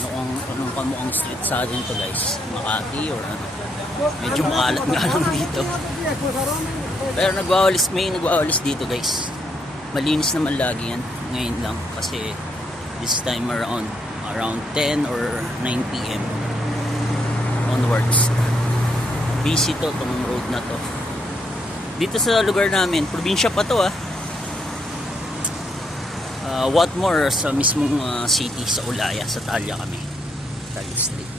Anong kamukhang street sa atin to guys? Makati or ano? Medyo makalat nga lang dito. Pero may nagwawalis dito guys. Malinis naman lagi yan. Ngayon lang kasi this time around 10 or 9 PM onwards. Busy to tong road na to. Dito sa lugar namin, probinsya pa to what more sa mismong city sa Ulaya, sa Talya kami. Talya Street.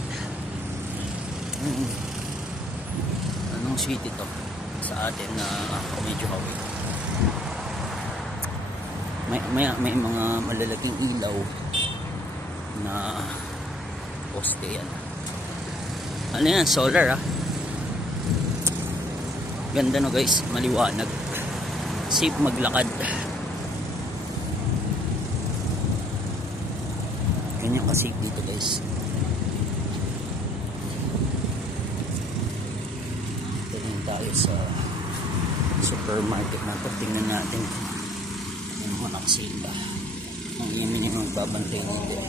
Anong city to sa atin na medyo hawi. May mga malalaking ilaw na poste yan. Ano yan? Solar Ganda no guys, maliwanag. Safe maglakad. Ganyan ka-safe dito guys. Tingnan tayo sa supermarket na ito. Tingnan natin yung mga nakasila. Ang imin yung magbabantay nito.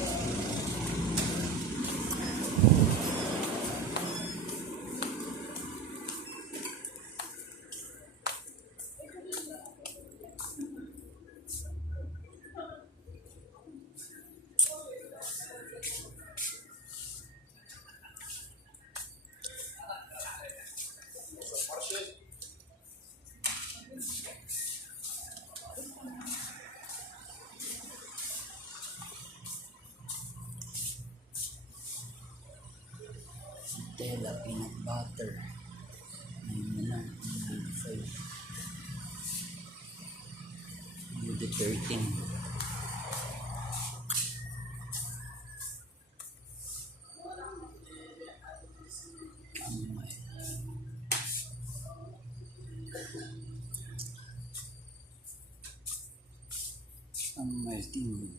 Nutella, peanut butter. Ayun na lang. 95. Yung detergent. Melting.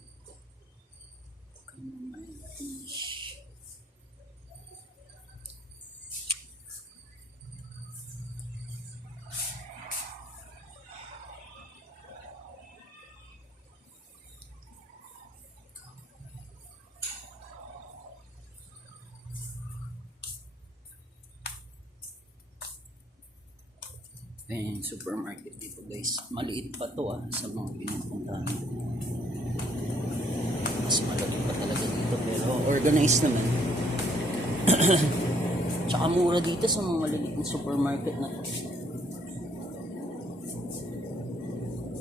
Ayan, supermarket dito guys. Maliit pa to sa mga pinupuntahan. Mas malaki pa talaga dito pero organized naman. Tsaka mura dito sa mga maliliit na supermarket na to.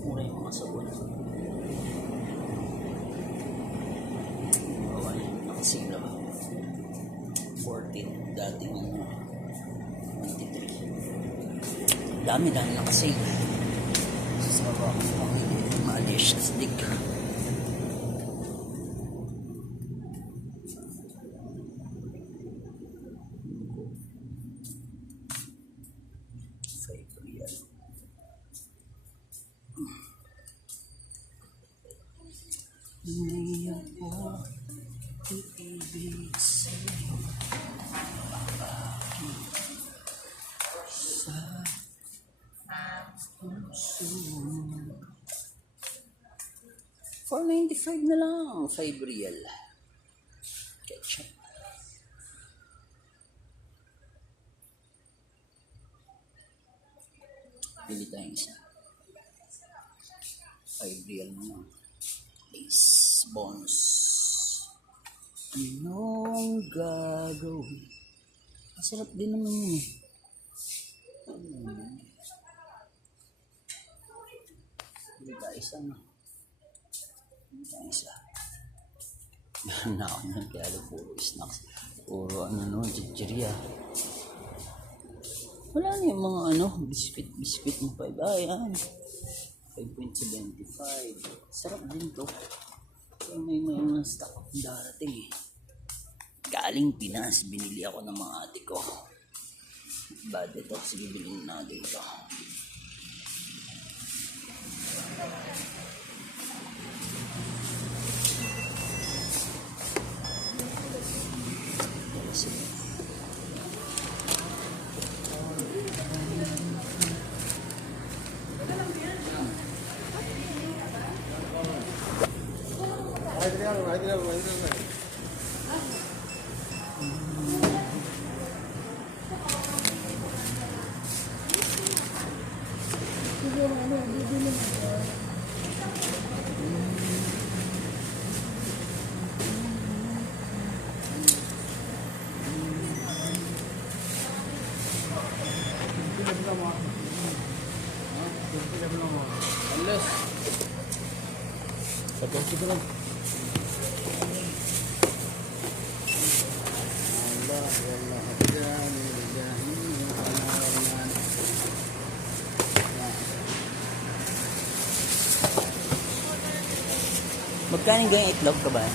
Mura yung mga sabon. Bawal yung nakasila. 14 dating 23. Dami na kasi sa baba ko maalis sa stick. Hindi ako ibig sa'yo sa $4.95 na lang. 5 real. Ketchup. Bili tayong isa. 5 real na lang. Ace bonus. Anong gagawin? Masarap din naman yun. Bili tayo isa na. Isa. Na ako nang kaya puro snacks. Puro chichirya. Wala na yung mga biscuit ng 5. Ayan. 5.75. Sarap din to. So, may mga stock darating Galing Pinas. Binili ako ng mga ate ko. Bad ito. Sige, bilhin natin ito. Magkano ganyan itlog ka ba?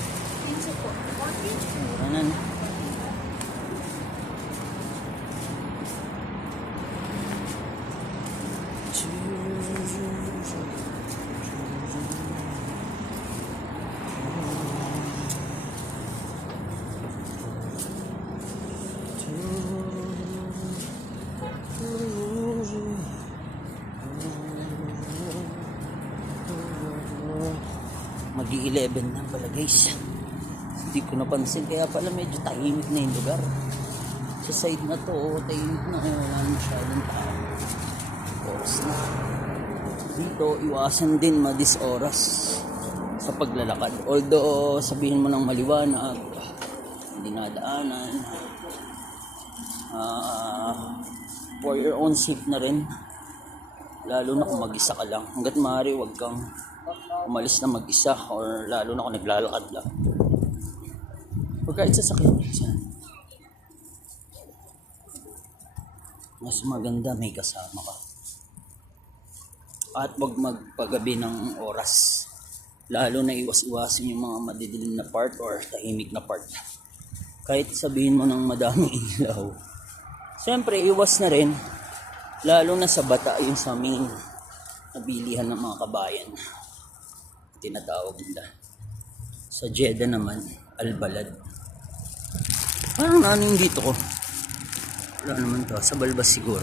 Pinso po. 40. Ano? Mag-11 na pala guys. Hindi ko napansin, kaya pala medyo tahimik na yung lugar. Sa side na to, tahimik na, wala masyadong tao. Oras na. Dito, iwasan din madis oras sa paglalakad. Although, sabihin mo ng maliwanag, hindi nadaanan. For your own safe na rin. Lalo na kung mag-isa ka lang. Hanggat maaari, wag kang umalis na mag-isa, or lalo na kung naglalakad lang. Pag kahit sasakyan, mas maganda may kasama ka. At wag magpagabi ng oras. Lalo na iwas-iwasin yung mga madidilim na part or tahimik na part. Kahit sabihin mo ng madaming ilaw. Siyempre, iwas na rin. Lalo na sa bata, yung sa aming nabilihan ng mga kabayan. Tinatawag nila. Sa Jeddah naman, Al-Balad. Parang naning dito ko. Wala naman to. Sa Balbas siguro.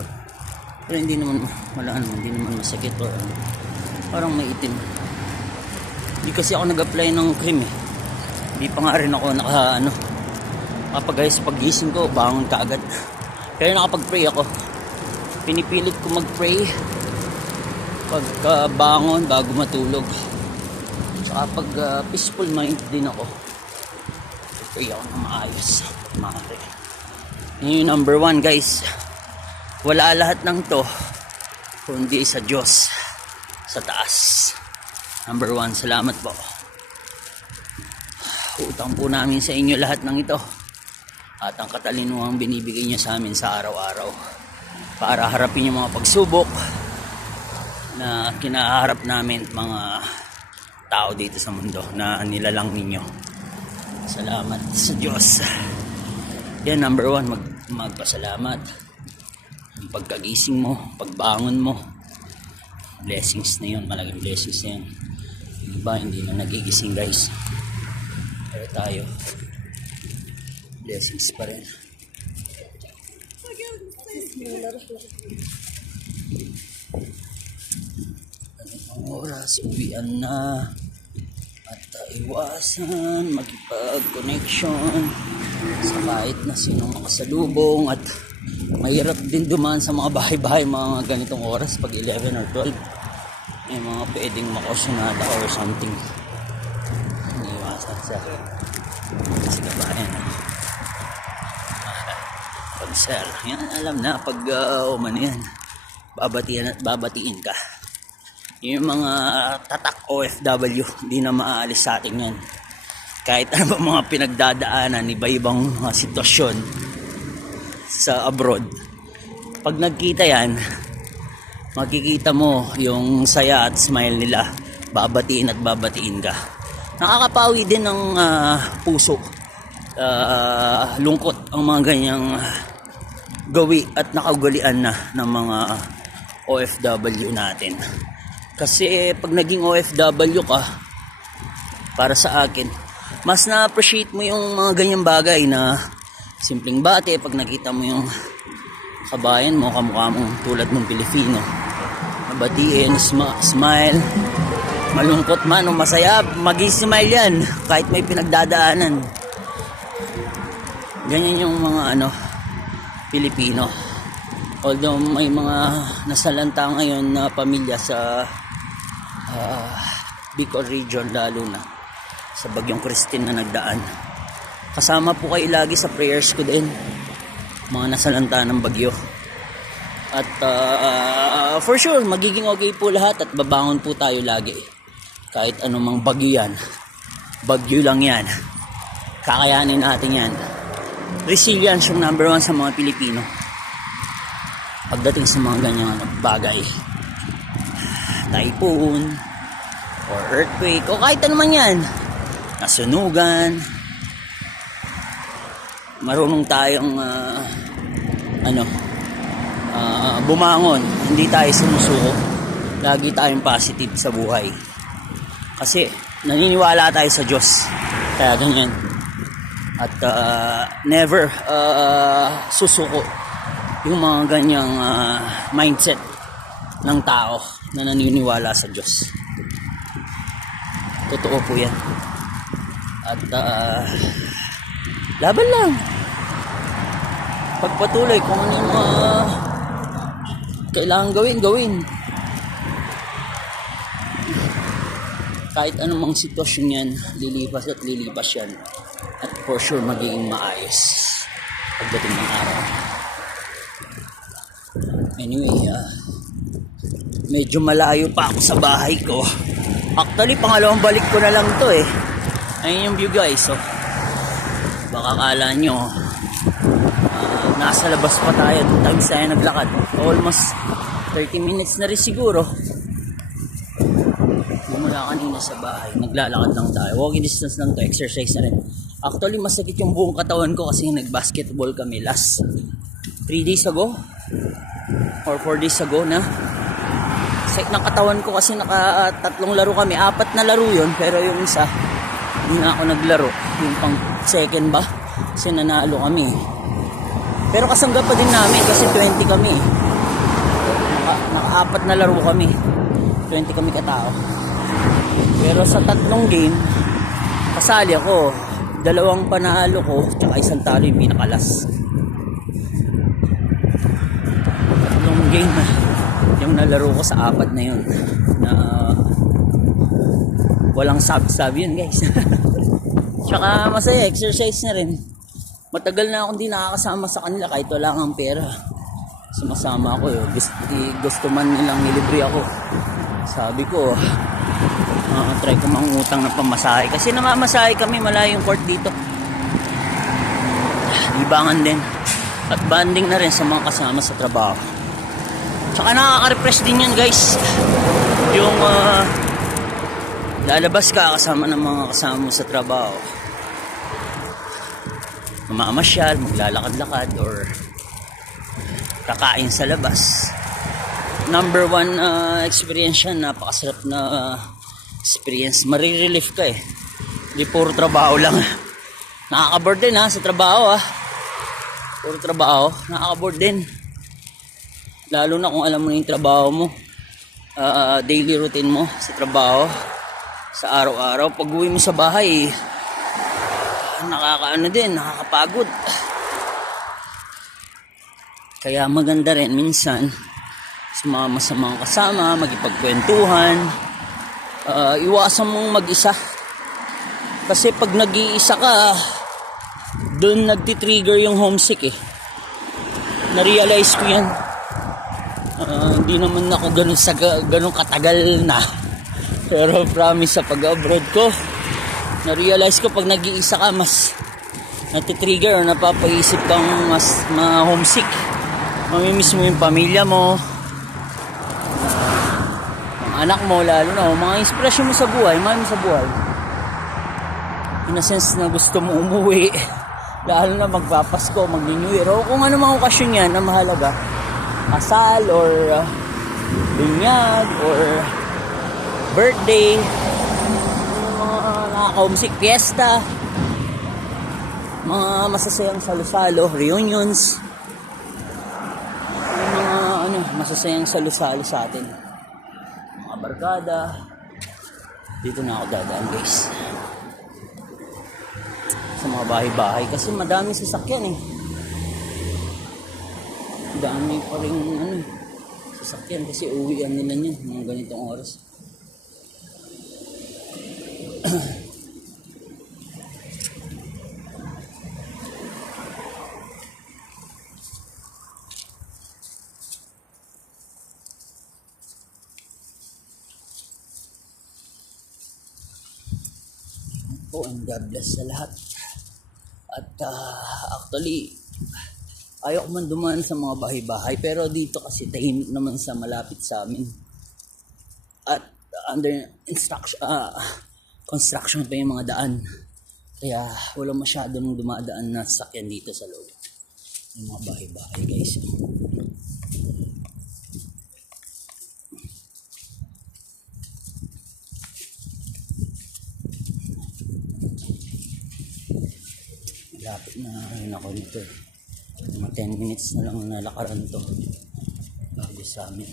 Pero hindi naman, wala naman, hindi naman masakit or ano. Parang may itim. Hindi kasi ako nag-apply ng cream eh. Hindi pa nga rin ako kapag guys, pag-gising ko, bangon ka agad. Kaya nakapag-pray ako. Pinipilit ko mag-pray pagka-bangon bago matulog. Saka pag peaceful mind din ako, pray ako na maayos. Maaari. Yun yung number 1 guys. Wala lahat ng to kundi sa Diyos sa taas. Number 1, salamat po. Utang po namin sa inyo lahat ng ito. At ang katalinuhang binibigay niya sa amin sa araw-araw. Para harapin yung mga pagsubok na kinaharap namin mga tao dito sa mundo na nilalang ninyo. Salamat sa Diyos. Yan, number 1, magpasalamat. Ang pagkagising mo, pagbangon mo, blessings na yun, malaking blessings na yun. Yung iba hindi na nagigising guys, pero tayo blessings pa rin. Anong oras, uwian na. At iwasan makipag-connection sa kahit na sinong makasalubong. At mahirap din dumaan sa mga bahay-bahay mga ganitong oras pag 11 or 12. May mga pwedeng makasunada or something. Iniwasan sa kabayan. Pag-sell. Yan, alam na pag umano yan, babatian at babatiin ka. Yung mga tatak OFW, hindi na maaalis sa atin yan. Kahit ano ba mga pinagdadaanan, iba-ibang mga sitwasyon sa abroad. Pag nagkita yan, makikita mo yung saya at smile nila. Babatiin at babatiin ka. Nakakapawi din ng puso. Lungkot ang mga ganyang gawi at nakaugalian na ng mga OFW natin. Kasi pag naging OFW ka, para sa akin, mas na-appreciate mo yung mga ganyang bagay na simpleng bate. Pag nakita mo yung kabayan mo, kamukha mong tulad ng Pilipino, mabatiin, smile, malungkot man o masaya, mag-smile yan kahit may pinagdadaanan. Ganyan yung mga Pilipino. Although may mga nasalanta ngayon na pamilya sa Bicol region, lalo na sa bagyong Christine na nagdaan. Kasama po kayo lagi sa prayers ko din, mga nasalanta ng bagyo. At for sure magiging okay po lahat at babangon po tayo lagi kahit anumang bagyo yan. bagyo lang yan. Kakayanin natin yan. Resilience yung number 1 sa mga Pilipino pagdating sa mga ganyang bagay. Typhoon or earthquake o kahit ano man yan, nasunugan, marunong tayong bumangon, hindi tayo sumusuko, lagi tayong positive sa buhay kasi naniniwala tayo sa Diyos, kaya ganyan. At never susuko yung mga ganyang mindset ng tao na naniniwala sa Diyos. Totoo po yan. At laban lang, pagpatuloy kung ano yung kailangan gawin. Kahit anumang sitwasyon yan, lilipas at lilipas yan. At for sure magiging maayos pagdating ng araw. Anyway, medyo malayo pa ako sa bahay ko. Actually, pangalawang balik ko na lang to eh. Ayun yung view guys. So, baka kala nyo nasa labas pa tayo. 2 times tayo naglakad. Almost 30 minutes na rin siguro. Mula kanina sa bahay, naglalakad lang tayo. Walking distance lang to, exercise na rin. Actually, masakit yung buong katawan ko kasi nag-basketball kami last 3 days ago or 4 days ago na. Sakit ng katawan ko kasi tatlong laro kami. 4 na laro yun, pero yung isa hindi na ako naglaro. Yung pang second ba? Kasi nanalo kami. Pero kasangga pa din namin kasi 20 kami. Naka-4 na laro kami. 20 kami katao. Pero sa 3 game, kasali ako. 2 panalo ko, tsaka 1 talo yung pinakalas. 3 game yung nalaro ko sa 4 na yun. Na walang sabi-sabi yun guys. Tsaka masaya, exercise na rin. Matagal na akong di nakakasama sa kanila kahit wala kang pera. Sumasama ako yun. Gusto man nilang nilibre ako. Sabi ko, try ko mangutang ng pamasahe. Kasi namamasahe kami, malayo yung court dito. Libangan din. At banding na rin sa mga kasama sa trabaho. Tsaka nakaka-refresh din yan guys. Yung lalabas ka kasama ng mga kasama mo sa trabaho. Mamamasyal, maglalakad-lakad or kakain sa labas. Number 1 experience yan. Napakasarap na experience. Marirelief ka eh. Hindi puro trabaho lang. Nakaka-board din sa trabaho Puro trabaho. Nakaka-board din. Lalo na kung alam mo na yung trabaho mo. Daily routine mo sa trabaho. Sa araw-araw. Pag uwi mo sa bahay, nakakapagod. Kaya maganda rin minsan sumama sa mga kasama, magipagkwentuhan. Iwasan mong mag-isa. Kasi pag nag-iisa ka, doon nagtitrigger yung homesick eh. Na-realize ko yan. Hindi naman ako ganun katagal na. Pero promise sa pag-abroad ko, na-realize ko pag nag-iisa ka, mas natitrigger o napapaisip kang mas homesick. Mamimiss mo yung pamilya mo, ang anak mo, lalo na mga inspirasyon mo sa buhay, in a sense na gusto mo umuwi, lalo na magpapasko, mag-New Year o kung ano mga okasyon yan na mahalaga, kasal or binyag or birthday, mga nakaka-homesick, fiesta, mga masasayang salo-salo, reunions, mga masasayang salo-salo sa atin, mga barkada. Dito na ako dadaan guys, sa mga bahay-bahay kasi madaming sasakyan eh. Dami pa rin sasakyan kasi uwian nila niyan mga ganitong oras. po and God bless sa lahat. At actually, ayaw ko man dumaan sa mga bahay-bahay, pero dito kasi tahimik naman sa malapit sa amin. At under construction pa yung mga daan. Kaya wala masyadong dumadaan na sasakyan dito sa loob. Yung mga bahay-bahay guys. Lapit na yun ako nito. Mga 10 minutes na lang nalakaran to bago sa amin.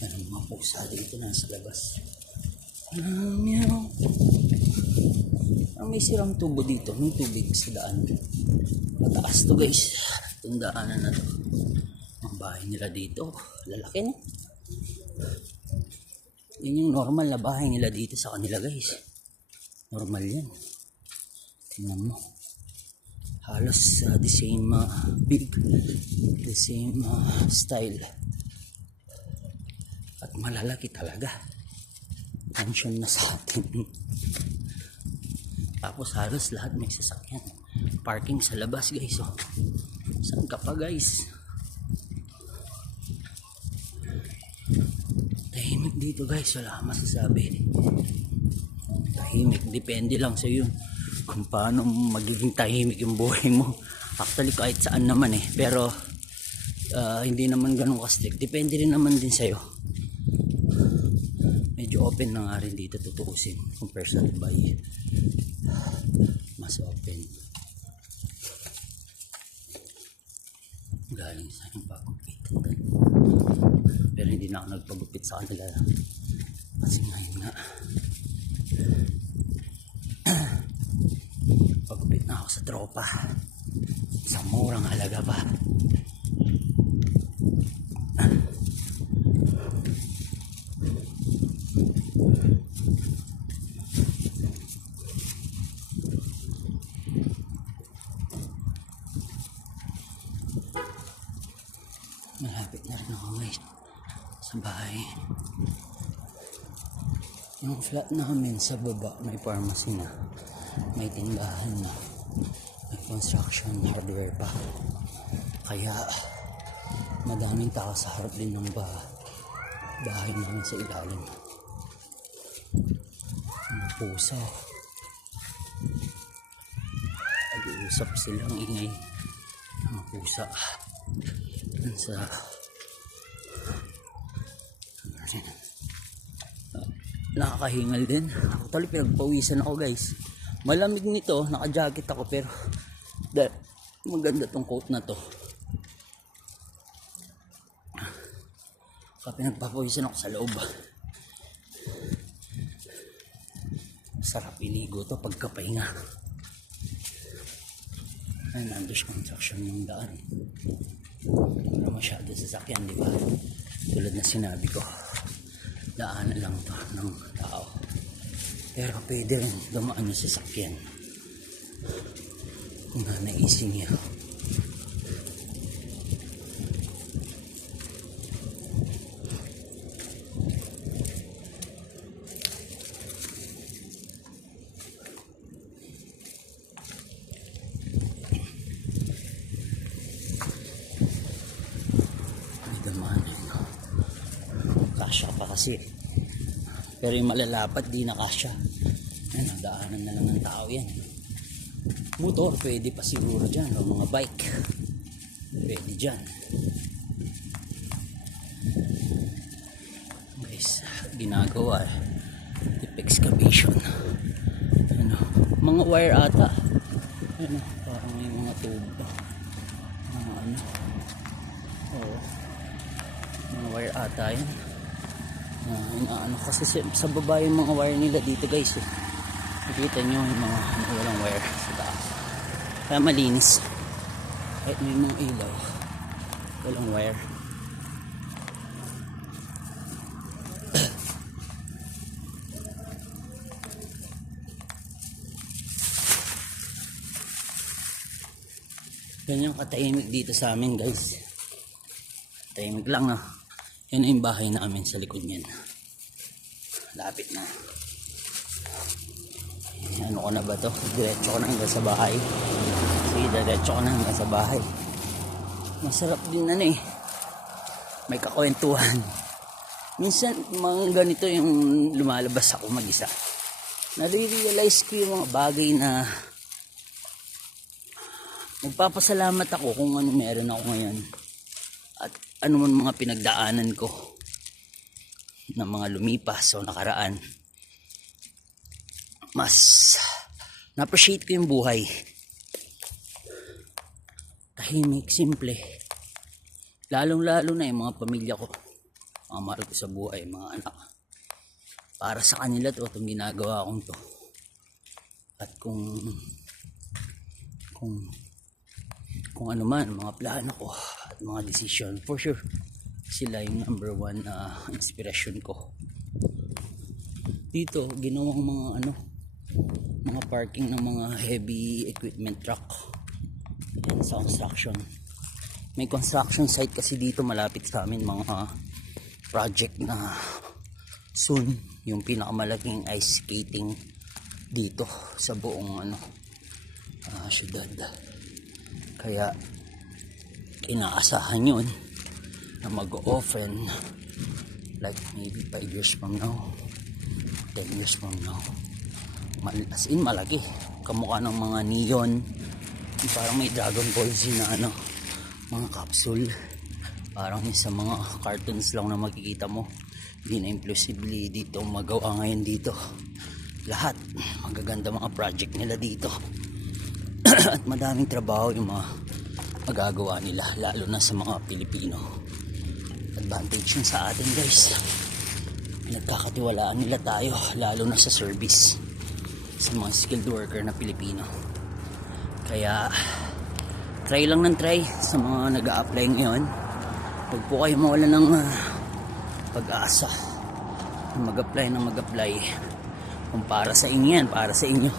Ang mga pusa dito na sa labas. Meow. May sirang tubo dito. May tubig sa daan. Mataas to guys. Itong daanan na to. Ang bahay nila dito. Lalaki na. Yan yung normal na bahay nila dito sa kanila guys. Normal yan. Tingnan mo. Halos the same big, the same style. At malalaki talaga. Pension na sa atin. Tapos halos lahat may sasakyan. Parking sa labas guys. Oh. Saan ka pa guys? Tahimik dito guys, wala akong masasabi. Tahimik, depende lang sa yun kung paano magiging tahimik yung buhay mo. Actually kahit saan naman pero hindi naman ganun ka-strict. Depende rin naman din sa'yo. Medyo open na nga rin dito tutuusin compare sa Dubai. Mas open. Galing sa yung pagupit. Pero hindi na ako nagpagupit sa kanila kasi ngayon nga pagupit na ako sa tropa sa murang halaga pa. Malapit na rin ako guys sa bahay. Yung flat namin sa baba may pharmacy na, may tindahan na, may construction hardware pa. Kaya madaming tao sa harap din ng bahay namin sa ilalim. Mga pusa, nag-uusap silang ingay. Mga pusa sa nakakahingal din. Actually pinagpawisan ako guys. Malamig nito, naka-jacket ako pero maganda tong coat na to. Kaya pinagpapawisan ako sa loob. Sarap iligo to pagkapahinga. Ay, nandun construction yung daan. Wala masyado sasakyan, di ba? Tulad na sinabi ko, daanan lang to ng tao. Pero pwede rin dumaan yung sasakyan kung naising niya. Kasya pa kasi, pero yung malalapat di na kasya. Ano, daanan na lang ng tao yan. Motor pwede pa siguro dyan, o mga bike pwede dyan guys. Ginagawa deep excavation. Ano, mga wire ata. Ano, parang may mga tubo, mga ano, mga wire ata yan. Inaano kasi sa baba yung mga wire nila dito guys. Nakita nyo yung mga walang wire sa taas. Kaya malinis. Kahit may mga ilaw, walang wire. Ganyan katahimik dito sa amin guys. Tahimik lang Yan yung bahay namin sa likod niyan. Lapit na. Ano ko na ba to? Diretso ko na hanggang sa bahay. Sige, diretso ko na hanggang sa bahay. Masarap din eh. May kakwentuhan. Minsan, mga ganito yung lumalabas ako mag-isa. Nare-realize ko yung mga bagay na nagpapasalamat ako kung ano meron ako ngayon. At ano man mga pinagdaanan ko na mga lumipas o nakaraan. Mas na-appreciate ko yung buhay. Tahimik, simple. Lalong-lalo na yung mga pamilya ko. Mga mahal ko sa buhay, mga anak. Para sa kanila to, itong ginagawa kong to. At kung ano man, mga plano ko at mga decision, for sure, sila yung number one na inspiration ko. Dito, ginawang mga parking ng mga heavy equipment truck. Yan sa construction. May construction site kasi dito malapit sa amin, mga project na soon, yung pinakamalaking ice skating dito sa buong syudad. Kaya inaasahan yun na mag-open like maybe 5 years from now, 10 years from now. As in malaki, kamukha ng mga neon, parang may Dragon Ball Z na mga capsule, parang sa mga cartoons lang na makikita mo. Hindi na impossibly dito magawa ngayon dito. Lahat magaganda mga project nila dito. At madaming trabaho yung mga magagawa nila, lalo na sa mga Pilipino. Advantage yun sa atin, guys. Nagkakatiwalaan nila tayo, lalo na sa service, sa mga skilled worker na Pilipino. Kaya try lang ng try sa mga nag-a-apply ngayon. Huwag po kayo mawala ng pag-asa. Mag-apply na mag-apply. Kung para sa inyo yan, para sa inyo.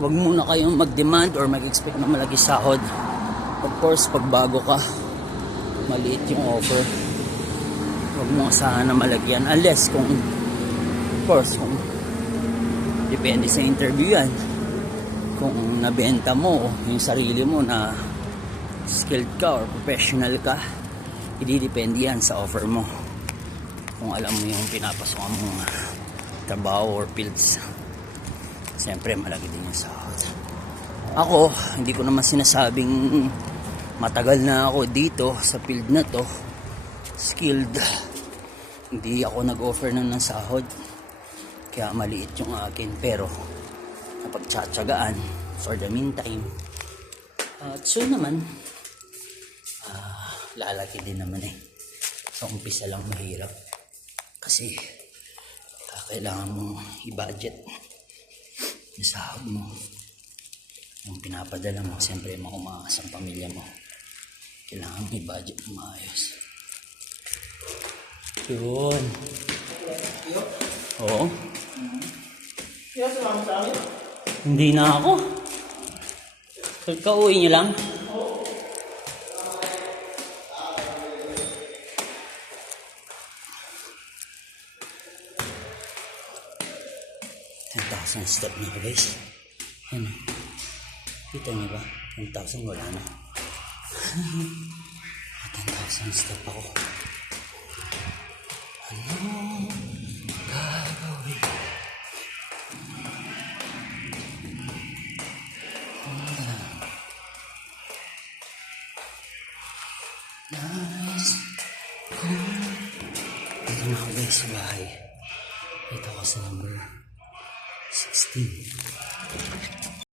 Huwag muna kayong mag-demand or mag-expect na malaki sahod. Of course, pag bago ka, maliit yung offer. Huwag mo asahan na malagyan. Unless kung, of course, kung depende sa interview yan. Kung nabenta mo yung sarili mo na skilled ka or professional ka, ididepende yan sa offer mo. Kung alam mo yung pinapasokan mong trabaho or fields, siyempre malaki din yung sahod. Ako, hindi ko naman sinasabing matagal na ako dito sa field na to, skilled. Hindi ako nag-offer ng sahod, kaya maliit yung akin, pero napagtsatsagaan for the meantime. At soon naman, lalaki din naman eh. Sa umpisa lang mahirap kasi kailangan mong i-budget yung sahod mo, yung pinapadala mo. Siyempre maumakas ang pamilya mo, kailangan mong i-budget ng maayos. Yun. Oo. Hindi na ako. Kauwi niyo lang? $10,000 step na guys. Ano? Kita niyo ba? 10,000 wala na. 10,000 step ako. Ano gagawin? Nice. Dito na ako guys sa bahay. Dito ako sa number 16.